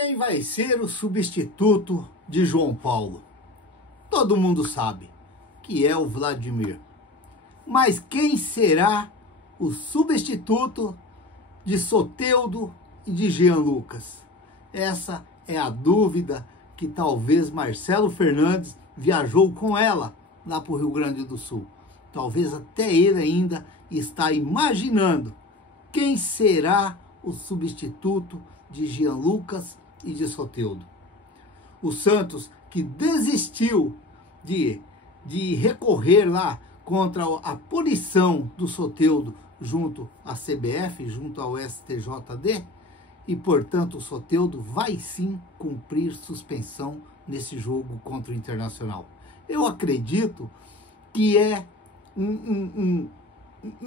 Quem vai ser o substituto de João Paulo? Todo mundo sabe que é o Vladimir. Mas quem será o substituto de Soteldo e de Jean Lucas? Essa é a dúvida que talvez Marcelo Fernandes viajou com ela lá para o Rio Grande do Sul. Talvez até ele ainda está imaginando quem será o substituto de Jean Lucas e de Soteldo. O Santos, que desistiu de recorrer lá contra a punição do Soteldo junto à CBF, junto ao STJD, e, portanto, o Soteldo vai sim cumprir suspensão nesse jogo contra o Internacional. Eu acredito que é um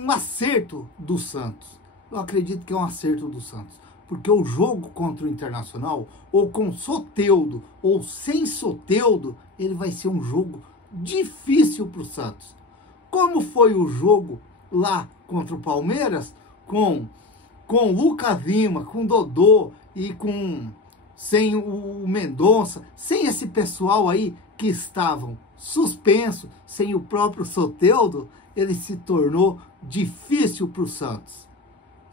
acerto do Santos. Eu acredito que é um acerto do Santos. Porque o jogo contra o Internacional, ou com Soteldo, ou sem Soteldo, ele vai ser um jogo difícil para o Santos. Como foi o jogo lá contra o Palmeiras, com Lucas Lima, com Dodô e sem o Mendonça, sem esse pessoal aí que estavam suspenso, sem o próprio Soteldo, ele se tornou difícil para o Santos.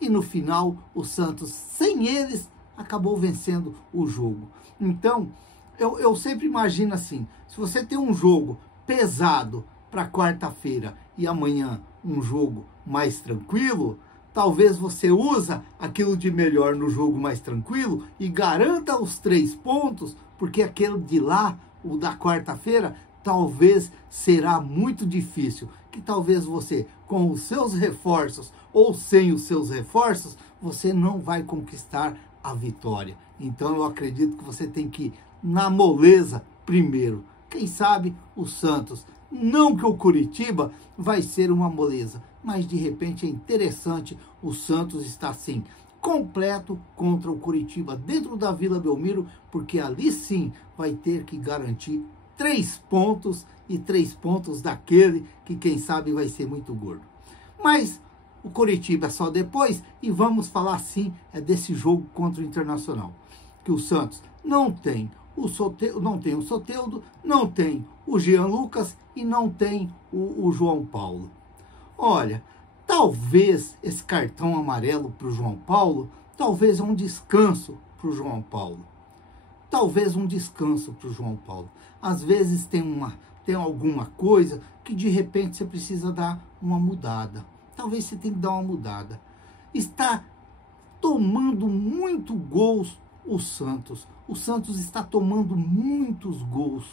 E no final, o Santos, sem eles, acabou vencendo o jogo. Então, eu sempre imagino assim, se você tem um jogo pesado para quarta-feira e amanhã um jogo mais tranquilo, talvez você usa aquilo de melhor no jogo mais tranquilo e garanta os 3 pontos, porque aquele de lá, o da quarta-feira, talvez será muito difícil, que talvez você, com os seus reforços ou sem os seus reforços, você não vai conquistar a vitória. Então eu acredito que você tem que ir na moleza primeiro. Quem sabe o Santos, não que o Curitiba vai ser uma moleza, mas de repente é interessante o Santos estar assim, completo contra o Curitiba dentro da Vila Belmiro, porque ali sim vai ter que garantir 3 pontos, e 3 pontos daquele que quem sabe vai ser muito gordo. Mas o Curitiba é só depois, e vamos falar sim desse jogo contra o Internacional, que o Santos não tem o Soteldo, não tem o Jean Lucas e não tem o João Paulo. Olha, talvez esse cartão amarelo para o João Paulo, talvez é um descanso para o João Paulo. Talvez um descanso para o João Paulo. Às vezes tem alguma coisa que de repente você precisa dar uma mudada. Talvez você tenha que dar uma mudada. Está tomando muito gols o Santos. O Santos está tomando muitos gols.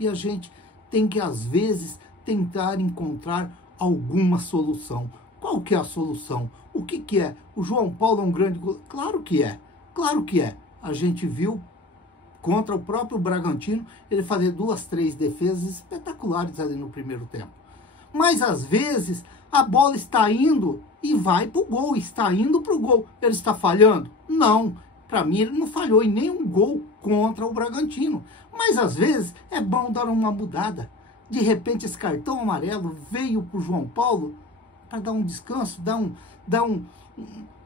E a gente tem que, às vezes, tentar encontrar alguma solução. Qual que é a solução? O que é? O João Paulo é um grande goleiro? Claro que é. Claro que é. A gente viu contra o próprio Bragantino, ele fazer 2, 3 defesas espetaculares ali no primeiro tempo. Mas, às vezes, a bola está indo e vai para o gol, está indo para o gol. Ele está falhando? Não. Para mim, ele não falhou em nenhum gol contra o Bragantino. Mas, às vezes, é bom dar uma mudada. De repente, esse cartão amarelo veio para o João Paulo para dar um descanso, dar um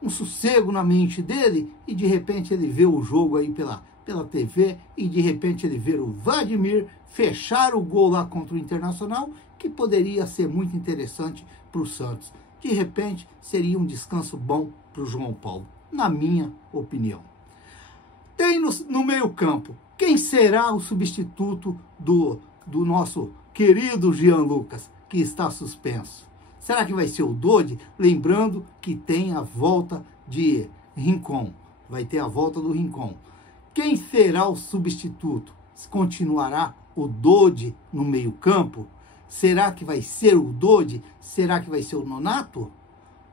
sossego na mente dele, e, de repente, ele vê o jogo aí pela TV, e de repente ele vê o Vladimir fechar o gol lá contra o Internacional, que poderia ser muito interessante para o Santos. De repente seria um descanso bom para o João Paulo, na minha opinião. Tem no meio campo, quem será o substituto do nosso querido Jean Lucas, que está suspenso? Será que vai ser o Dodi? Lembrando que tem a volta de Rincon, vai ter a volta do Rincon. Quem será o substituto? Continuará o Dodi no meio campo? Será que vai ser o Dodi? Será que vai ser o Nonato?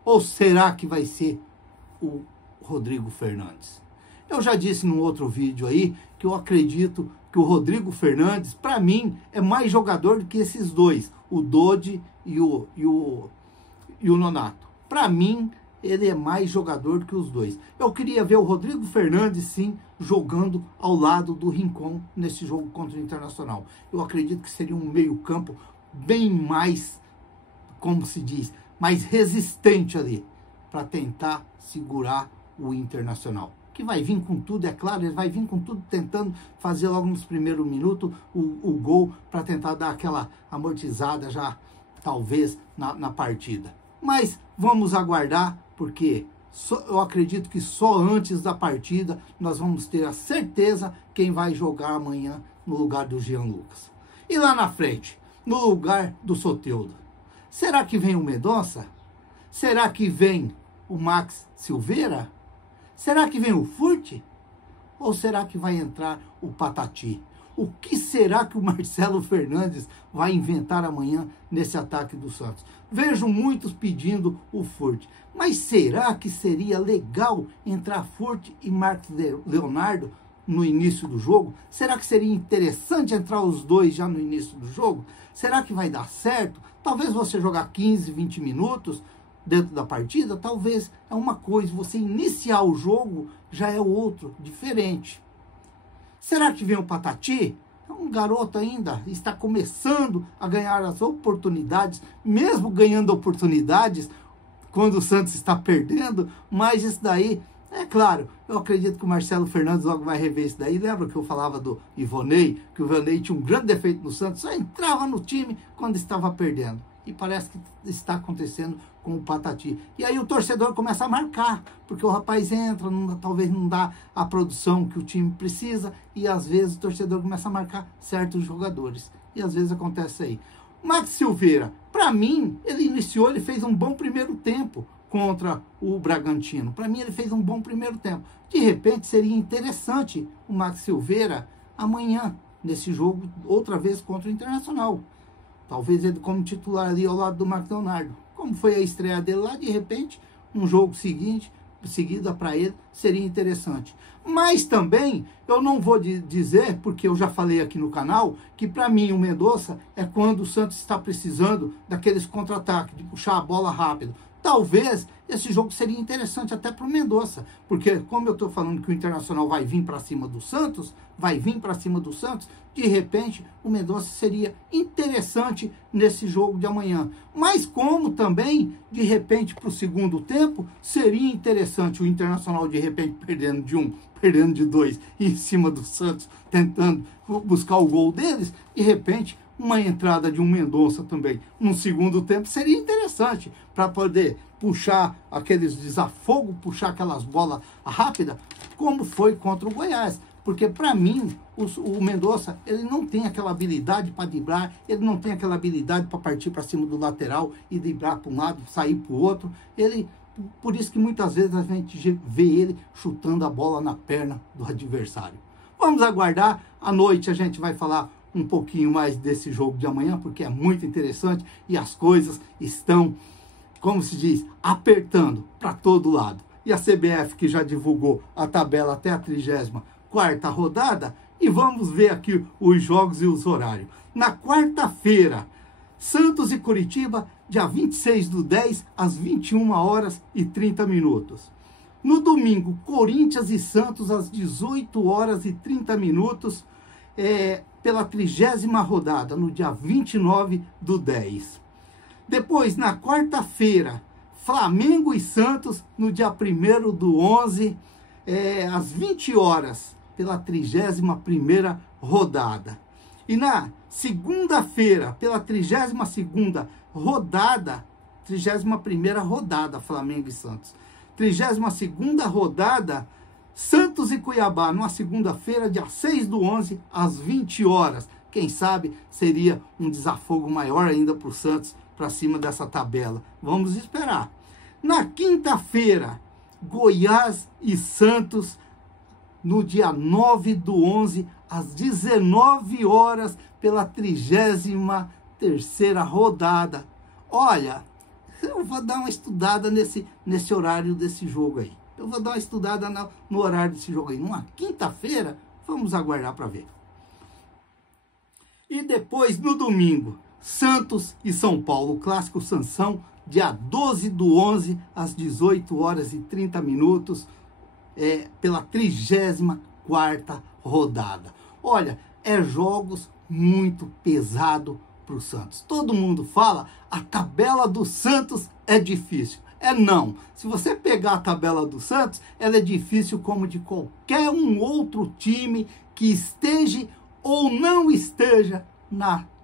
Ou será que vai ser o Rodrigo Fernandes? Eu já disse num outro vídeo aí que eu acredito que o Rodrigo Fernandes, para mim, é mais jogador do que esses dois, o Dodi e o Nonato. Para mim, ele é mais jogador do que os dois. Eu queria ver o Rodrigo Fernandes, sim, jogando ao lado do Rincon nesse jogo contra o Internacional. Eu acredito que seria um meio-campo bem mais, como se diz, mais resistente ali, para tentar segurar o Internacional. que vai vir com tudo, é claro, ele vai vir com tudo tentando fazer logo nos primeiros minutos o gol para tentar dar aquela amortizada já, talvez, na partida. Mas vamos aguardar, porque eu acredito que só antes da partida nós vamos ter a certeza quem vai jogar amanhã no lugar do Jean Lucas. E lá na frente, no lugar do Soteldo, será que vem o Mendonça? Será que vem o Max Silveira? Será que vem o Furt? Ou será que vai entrar o Patati? O que será que o Marcelo Fernandes vai inventar amanhã nesse ataque do Santos? Vejo muitos pedindo o Furt. Mas será que seria legal entrar Furt e Marcos Leonardo no início do jogo? Será que seria interessante entrar os dois já no início do jogo? Será que vai dar certo? Talvez você jogar 15, 20 minutos dentro da partida, talvez é uma coisa. Você iniciar o jogo já é outro, diferente. Será que vem o Patati? É um garoto ainda, está começando a ganhar as oportunidades, mesmo ganhando oportunidades quando o Santos está perdendo, mas isso daí, é claro, eu acredito que o Marcelo Fernandes logo vai rever isso daí. Lembra que eu falava do Ivonei, que o Ivonei tinha um grande defeito no Santos, só entrava no time quando estava perdendo. E parece que está acontecendo com o Patati. E aí o torcedor começa a marcar, porque o rapaz entra, talvez não dá a produção que o time precisa, e às vezes o torcedor começa a marcar certos jogadores. E às vezes acontece aí. Max Silveira, para mim, ele fez um bom primeiro tempo contra o Bragantino. Para mim, ele fez um bom primeiro tempo. De repente, seria interessante o Max Silveira amanhã, nesse jogo, outra vez contra o Internacional. Talvez ele como titular ali ao lado do Marcos Leonardo. Como foi a estreia dele lá, de repente, um jogo seguida para ele, seria interessante. Mas também, eu não vou dizer, porque eu já falei aqui no canal, que para mim o Mendonça é quando o Santos está precisando daqueles contra-ataques, de puxar a bola rápido. Talvez esse jogo seria interessante até para o Mendonça, porque como eu estou falando que o Internacional vai vir para cima do Santos, de repente o Mendonça seria interessante nesse jogo de amanhã. Mas como também, de repente, para o segundo tempo, seria interessante o Internacional de repente perdendo de 1, perdendo de 2, em cima do Santos, tentando buscar o gol deles, de repente uma entrada de um Mendonça também no segundo tempo seria interessante para poder puxar aqueles desafogos, puxar aquelas bolas rápidas, como foi contra o Goiás. Porque para mim, o Mendonça, ele não tem aquela habilidade para driblar, ele não tem aquela habilidade para partir para cima do lateral e driblar para um lado, sair para o outro. Por isso que muitas vezes a gente vê ele chutando a bola na perna do adversário. Vamos aguardar, à noite a gente vai falar um pouquinho mais desse jogo de amanhã, porque é muito interessante e as coisas estão, como se diz, apertando para todo lado. E a CBF que já divulgou a tabela até a 34ª rodada, e vamos ver aqui os jogos e os horários. Na quarta-feira, Santos e Curitiba, dia 26/10, às 21h30. No domingo, Corinthians e Santos, às 18h30, pela 30ª rodada, no dia 29/10. Depois, na quarta-feira, Flamengo e Santos, no dia 1º/11, às 20 horas, pela 31ª rodada. E na segunda-feira, pela 32ª rodada, 31ª rodada, Flamengo e Santos. 32ª rodada, Santos e Cuiabá, numa segunda-feira, dia 6/11, às 20 horas. Quem sabe seria um desafogo maior ainda para o Santos, para cima dessa tabela. Vamos esperar. Na quinta-feira, Goiás e Santos, no dia 9/11, às 19 horas, pela 33ª rodada. Olha, eu vou dar uma estudada nesse horário desse jogo aí. Eu vou dar uma estudada no horário desse jogo aí. Numa quinta-feira, vamos aguardar para ver. E depois, no domingo, Santos e São Paulo, clássico Sansão, dia 12/11, às 18h30, pela 34ª rodada. Olha, jogos muito pesado para o Santos. Todo mundo fala, a tabela do Santos é difícil. É não. Se você pegar a tabela do Santos, ela é difícil como de qualquer um outro time que esteja ou não esteja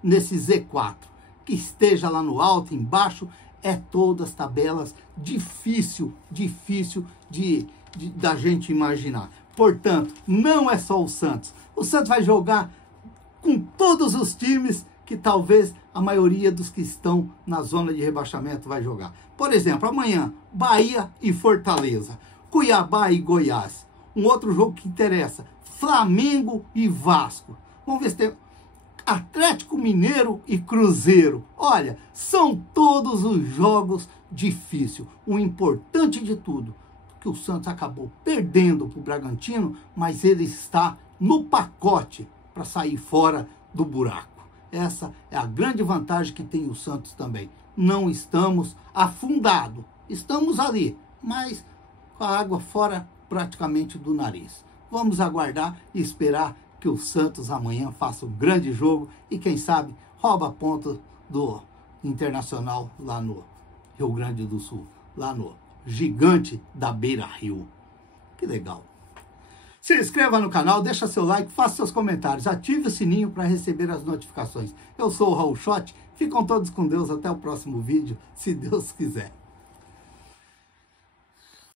nesse Z4. Que esteja lá no alto, embaixo, é todas tabelas difícil da gente imaginar. Portanto, não é só o Santos. O Santos vai jogar com todos os times que talvez a maioria dos que estão na zona de rebaixamento vai jogar. Por exemplo, amanhã, Bahia e Fortaleza, Cuiabá e Goiás. Um outro jogo que interessa, Flamengo e Vasco. Vamos ver se tem Atlético Mineiro e Cruzeiro. Olha, são todos os jogos difíceis. O importante de tudo, que o Santos acabou perdendo para o Bragantino, mas ele está no pacote para sair fora do buraco. Essa é a grande vantagem que tem o Santos também. Não estamos afundados. Estamos ali, mas com a água fora praticamente do nariz. Vamos aguardar e esperar que o Santos amanhã faça um grande jogo e, quem sabe, rouba ponto do Internacional lá no Rio Grande do Sul, lá no Gigante da Beira-Rio. Que legal. Se inscreva no canal, deixa seu like, faça seus comentários, ative o sininho para receber as notificações. Eu sou o Raul Schott, ficam todos com Deus, até o próximo vídeo, se Deus quiser.